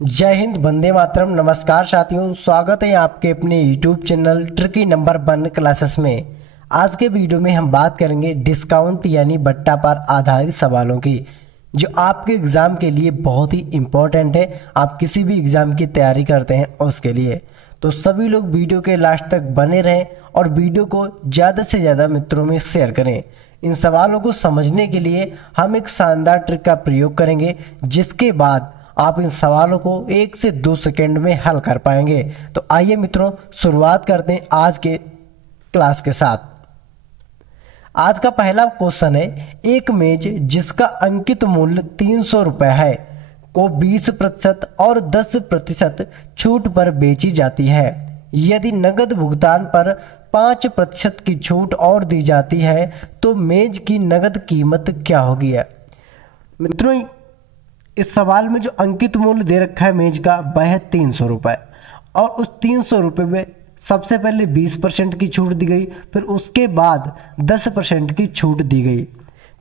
जय हिंद, वंदे मातरम। नमस्कार साथियों, स्वागत है आपके अपने YouTube channel tricky number 1 classes में। आज के वीडियो में हम बात करेंगे डिस्काउंट यानी बट्टा पर आधारित सवालों की, जो आपके एग्ज़ाम के लिए बहुत ही इम्पोर्टेंट है। आप किसी भी एग्ज़ाम की तैयारी करते हैं उसके लिए, तो सभी लोग वीडियो के लास्ट तक बने रहें और वीडियो को ज़्यादा से ज़्यादा मित्रों में शेयर करें। इन सवालों को समझने के लिए हम एक शानदार ट्रिक का प्रयोग करेंगे, जिसके बाद आप इन सवालों को 1 से 2 सेकंड में हल कर पाएंगे। तो आइए मित्रों, शुरुआत करते हैं आज के क्लास के साथ। आज का पहला क्वेश्चन है, एक मेज जिसका अंकित मूल्य 300 रुपये है को 20% और 10% छूट पर बेची जाती है। यदि नगद भुगतान पर 5% की छूट और दी जाती है तो मेज की नगद कीमत क्या होगी? मित्रों, इस सवाल में जो अंकित मूल्य दे रखा है मेज का, वह है 300 रुपये, और उस 300 रुपये में सबसे पहले 20% की छूट दी गई, फिर उसके बाद 10% की छूट दी गई,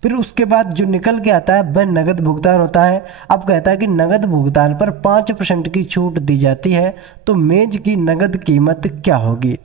फिर उसके बाद जो निकल के आता है वह नगद भुगतान होता है। अब कहता है कि नगद भुगतान पर 5% की छूट दी जाती है तो मेज की नगद कीमत क्या होगी?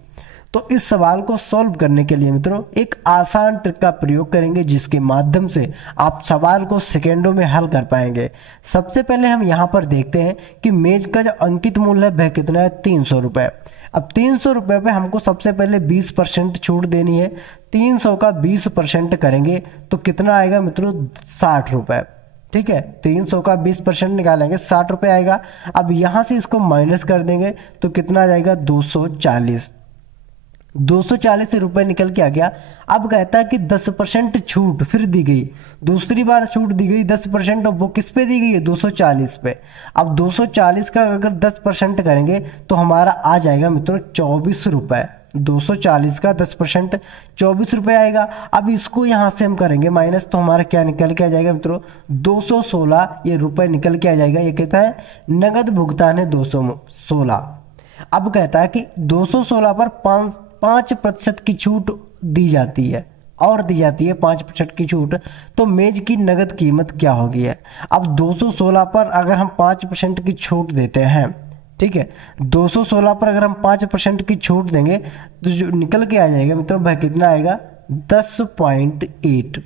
तो इस सवाल को सॉल्व करने के लिए मित्रों एक आसान ट्रिक का प्रयोग करेंगे, जिसके माध्यम से आप सवाल को सेकेंडों में हल कर पाएंगे। सबसे पहले हम यहाँ पर देखते हैं कि मेज का जो अंकित मूल्य है वह कितना है, 300 रुपये। अब 300 रुपये पे हमको सबसे पहले 20% छूट देनी है। 300 का 20% करेंगे तो कितना आएगा मित्रों, 60 रुपये। ठीक है, 300 का 20% निकालेंगे, 60 रुपये आएगा। अब यहाँ से इसको माइनस कर देंगे तो कितना आ जाएगा, 240 रुपए निकल के आ गया। अब कहता है कि 10% छूट फिर दी गई, दूसरी बार छूट दी गई 10%, और वो किस पे दी गई है, 240 पे। अब 240 का अगर 10% करेंगे तो हमारा आ जाएगा मित्रों 24 रुपए। 240 का 10% 24 रुपये आएगा। अब इसको यहाँ से हम करेंगे माइनस, तो हमारा क्या निकल के आ जाएगा मित्रों, 216 ये रुपए निकल के आ जाएगा। ये कहता है नगद भुगतान है 216। अब कहता है कि 216 पर 5% की छूट दी जाती है, और दी जाती है 5% की छूट, तो मेज की नगद कीमत क्या होगी? अब 216 पर अगर हम 5% की छूट देते हैं, ठीक है, 216 पर अगर हम 5% की छूट देंगे तो जो निकल के आ जाएगा मित्रों वह कितना आएगा, 10.8।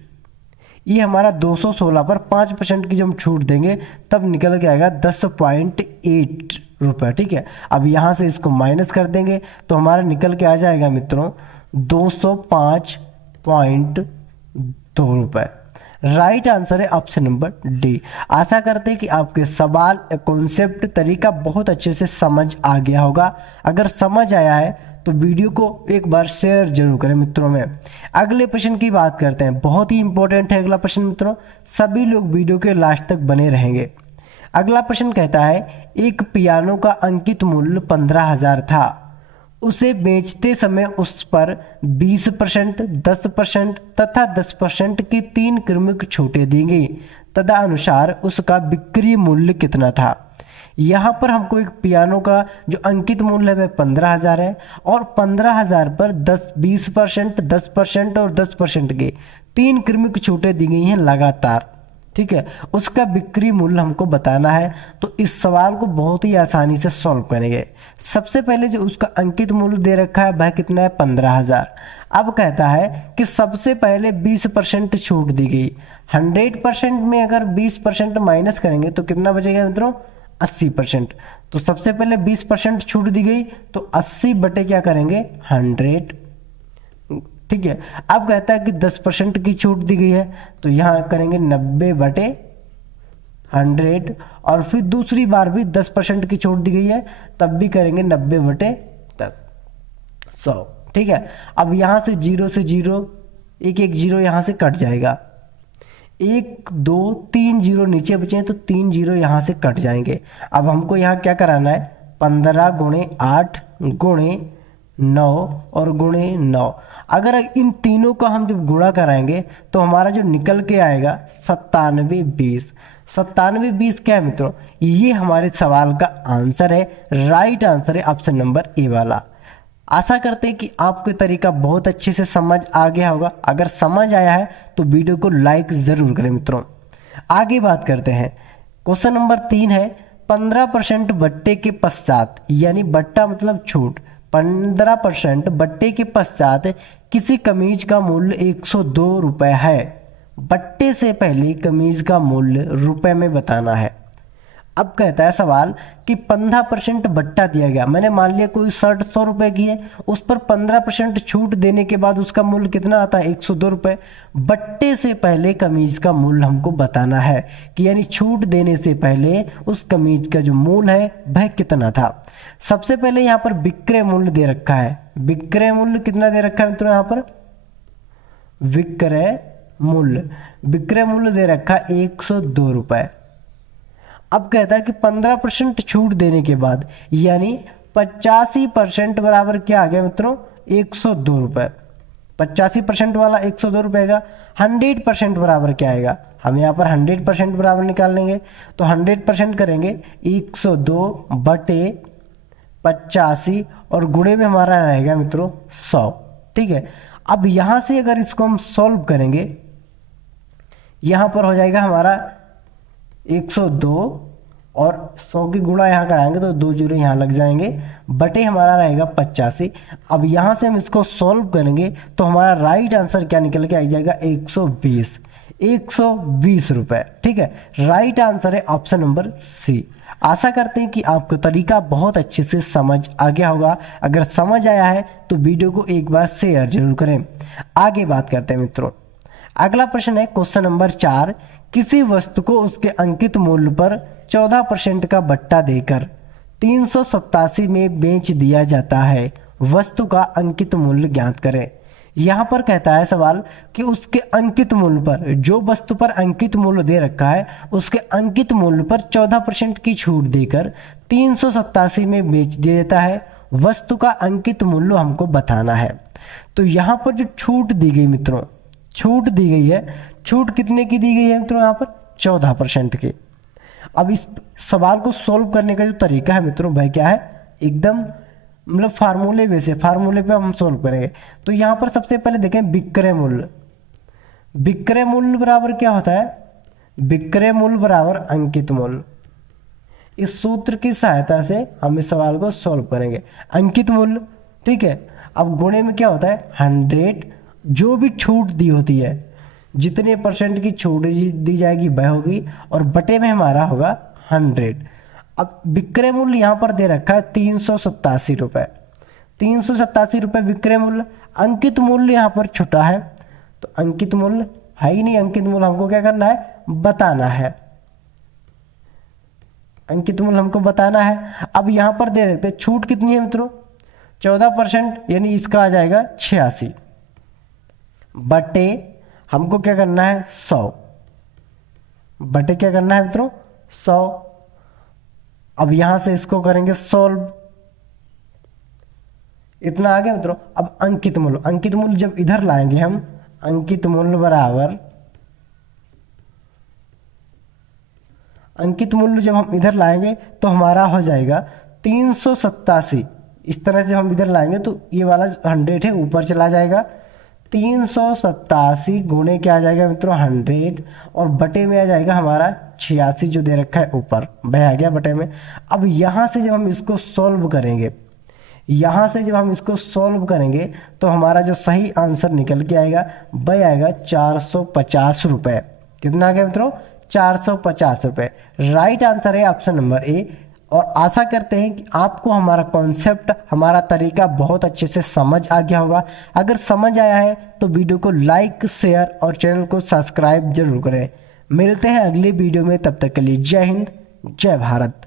ये हमारा 216 पर 5% की जब हम छूट देंगे तब निकल के आएगा 10.8 रुपये। ठीक है, अब यहाँ से इसको माइनस कर देंगे तो हमारा निकल के आ जाएगा मित्रों 205.2 रुपये। राइट आंसर है ऑप्शन नंबर डी। आशा करते हैं कि आपके सवाल कॉन्सेप्ट तरीका बहुत अच्छे से समझ आ गया होगा। अगर समझ आया है तो वीडियो को एक बार शेयर जरूर करें मित्रों में। अगले प्रश्न की बात करते हैं, बहुत ही इंपॉर्टेंट है अगला प्रश्न मित्रों, सभी लोग वीडियो के लास्ट तक बने रहेंगे। अगला प्रश्न कहता है, एक पियानो का अंकित मूल्य 15,000 था, उसे बेचते समय उस पर 20%, 10% तथा 10% की 3 क्रमिक छूटें दी गई, तदनुसार उसका बिक्री मूल्य कितना था? यहाँ पर हमको एक पियानो का जो अंकित मूल्य है वह 15,000 है, और 15,000 पर 20%, 10% और 10% के 3 क्रमिक छूटें दी गई हैं लगातार। ठीक है, उसका बिक्री मूल्य हमको बताना है। तो इस सवाल को बहुत ही आसानी से सॉल्व करेंगे। सबसे पहले जो उसका अंकित मूल्य दे रखा है वह कितना है, 15,000। अब कहता है कि सबसे पहले 20% छूट दी गई। 100% में अगर 20% माइनस करेंगे तो कितना बचेगा मित्रों, 80%। तो सबसे पहले 20% छूट दी गई तो 80 बटे क्या करेंगे, 100। ठीक है, अब कहता है कि 10% की छूट दी गई है तो यहाँ करेंगे 90 बटे 100, और फिर दूसरी बार भी 10% की छूट दी गई है तब भी करेंगे 90 बटे 10, 100। ठीक है, अब यहाँ से 0 से 0, एक जीरो यहाँ से कट जाएगा, 1 2 3 जीरो नीचे बचे हैं तो 3 जीरो यहाँ से कट जाएंगे। अब हमको यहाँ क्या कराना है, 15 गुणे 8 गुणे 9 और गुणे 9। अगर इन तीनों का हम जब गुणा कराएंगे तो हमारा जो निकल के आएगा 9720। 9720 क्या है मित्रों, ये हमारे सवाल का आंसर है। राइट आंसर है ऑप्शन नंबर ए वाला। आशा करते हैं कि आपको तरीका बहुत अच्छे से समझ आ गया होगा। अगर समझ आया है तो वीडियो को लाइक जरूर करें मित्रों। आगे बात करते हैं, क्वेश्चन नंबर 3 है, 15% बट्टे के पश्चात, यानी बट्टा मतलब छूट, 15% बट्टे के पश्चात किसी कमीज का मूल्य 102 रुपये है। बट्टे से पहले कमीज का मूल्य रुपए में बताना है। अब कहता है सवाल कि 15% बट्टा दिया गया, मैंने मान लिया कोई शर्ट 100 रुपए की है, उस पर 15% छूट देने के बाद उसका मूल्य कितना आता है, 102 रुपये। बट्टे से पहले कमीज का मूल्य हमको बताना है कि यानी छूट देने से पहले उस कमीज का जो मूल्य है वह कितना था। सबसे पहले यहाँ पर विक्रय मूल्य दे रखा है। विक्रय मूल्य कितना दे रखा है मित्रों, यहाँ पर विक्रय मूल्य दे रखा है 102 रुपये। अब कहता है कि 15% छूट देने के बाद, यानी 85% बराबर क्या आ गया मित्रों, 102 रुपये। 85% वाला 102 रुपये का 100% बराबर क्या आएगा, हम यहाँ पर 100% बराबर निकाल लेंगे। तो 100% करेंगे 102 बटे 85 और गुणे में हमारा रहेगा मित्रों 100। ठीक है, अब यहाँ से अगर इसको हम सॉल्व करेंगे, यहाँ पर हो जाएगा हमारा 102 और 100 की गुणा यहाँ कराएंगे तो 2 जीरो यहाँ लग जाएंगे, बटे हमारा रहेगा 85। अब यहाँ से हम इसको सॉल्व करेंगे तो हमारा राइट आंसर क्या निकल के आ जाएगा, 120 रुपये। ठीक है, राइट आंसर है ऑप्शन नंबर सी। आशा करते हैं कि आपको तरीका बहुत अच्छे से समझ आ गया होगा। अगर समझ आया है तो वीडियो को एक बार शेयर जरूर करें। आगे बात करते हैं मित्रों, अगला प्रश्न है क्वेश्चन नंबर 4। किसी वस्तु को उसके अंकित मूल्य पर 14% का बट्टा देकर 387 में बेच दिया जाता है। वस्तु का अंकित मूल्य ज्ञात करें। यहाँ पर कहता है सवाल कि उसके अंकित मूल्य पर, जो वस्तु पर अंकित मूल्य दे रखा है उसके अंकित मूल्य पर 14% की छूट देकर 387 में बेच दिया जाता है। वस्तु का अंकित मूल्य हमको बताना है। तो यहाँ पर जो छूट दी गई मित्रों, छूट दी गई है, छूट कितने की दी गई है मित्रों, यहाँ पर 14% की। अब इस सवाल को सॉल्व करने का जो तरीका है मित्रों वह क्या है, एकदम मतलब फार्मूले पे हम सॉल्व करेंगे। तो यहाँ पर सबसे पहले देखें विक्रय मूल्य। विक्रय मूल्य बराबर क्या होता है, विक्रय मूल्य बराबर अंकित मूल्य। इस सूत्र की सहायता से हम इस सवाल को सॉल्व करेंगे। अंकित मूल्य, ठीक है, अब गुणे में क्या होता है 100, जो भी छूट दी होती है, जितने % की छूट दी जाएगी वह होगी, और बटे में हमारा होगा 100। अब विक्रय मूल्य यहाँ पर दे रखा है 387 रुपये। 387 रुपये विक्रय मूल्य। अंकित मूल्य यहाँ पर छोटा है, तो अंकित मूल्य है ही नहीं, अंकित मूल्य हमको क्या करना है, बताना है। अंकित मूल्य हमको बताना है। अब यहाँ पर दे देते छूट कितनी है मित्रों, 14%, यानी इसका आ जाएगा 86 बटे हमको क्या करना है 100, बटे क्या करना है मित्रों 100। अब यहां से इसको करेंगे सॉल्व, इतना आ गया मित्रों। अब अंकित मूल्य जब इधर लाएंगे हम, अंकित मूल्य बराबर, अंकित मूल्य जब हम इधर लाएंगे तो हमारा हो जाएगा 387। इस तरह से हम इधर लाएंगे तो ये वाला 100 है ऊपर चला जाएगा, 387 गुणे क्या आ जाएगा मित्रों 100, और बटे में आ जाएगा हमारा 86 जो दे रखा है ऊपर, वह आ गया बटे में। अब यहाँ से जब हम इसको सॉल्व करेंगे, यहाँ से जब हम इसको सॉल्व करेंगे तो हमारा जो सही आंसर निकल के आएगा वह आएगा 450 रुपये। कितना आ गया मित्रों 450 रुपये। राइट आंसर है ऑप्शन नंबर ए। और आशा करते हैं कि आपको हमारा कॉन्सेप्ट, हमारा तरीका बहुत अच्छे से समझ आ गया होगा। अगर समझ आया है तो वीडियो को लाइक, शेयर और चैनल को सब्सक्राइब जरूर करें। मिलते हैं अगले वीडियो में, तब तक के लिए जय हिंद, जय भारत।